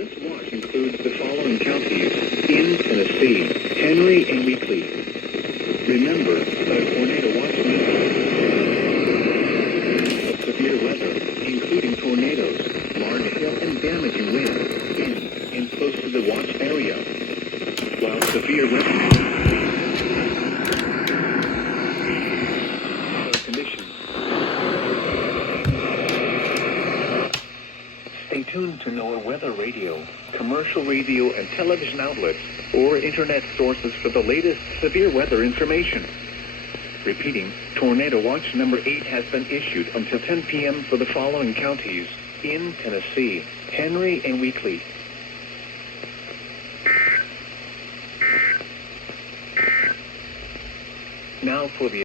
This watch includes the following counties in Tennessee: Henry and Weakley. Remember, a tornado watch means of severe weather, including tornadoes, large hail, and damaging wind in and close to the watch area. While severe weather conditions. Stay tuned to NOAA Weather Radio, commercial radio and television outlets, or internet sources for the latest severe weather information. Repeating, Tornado Watch number 8 has been issued until 10 p.m. for the following counties in Tennessee: Henry and Weakley. Now for the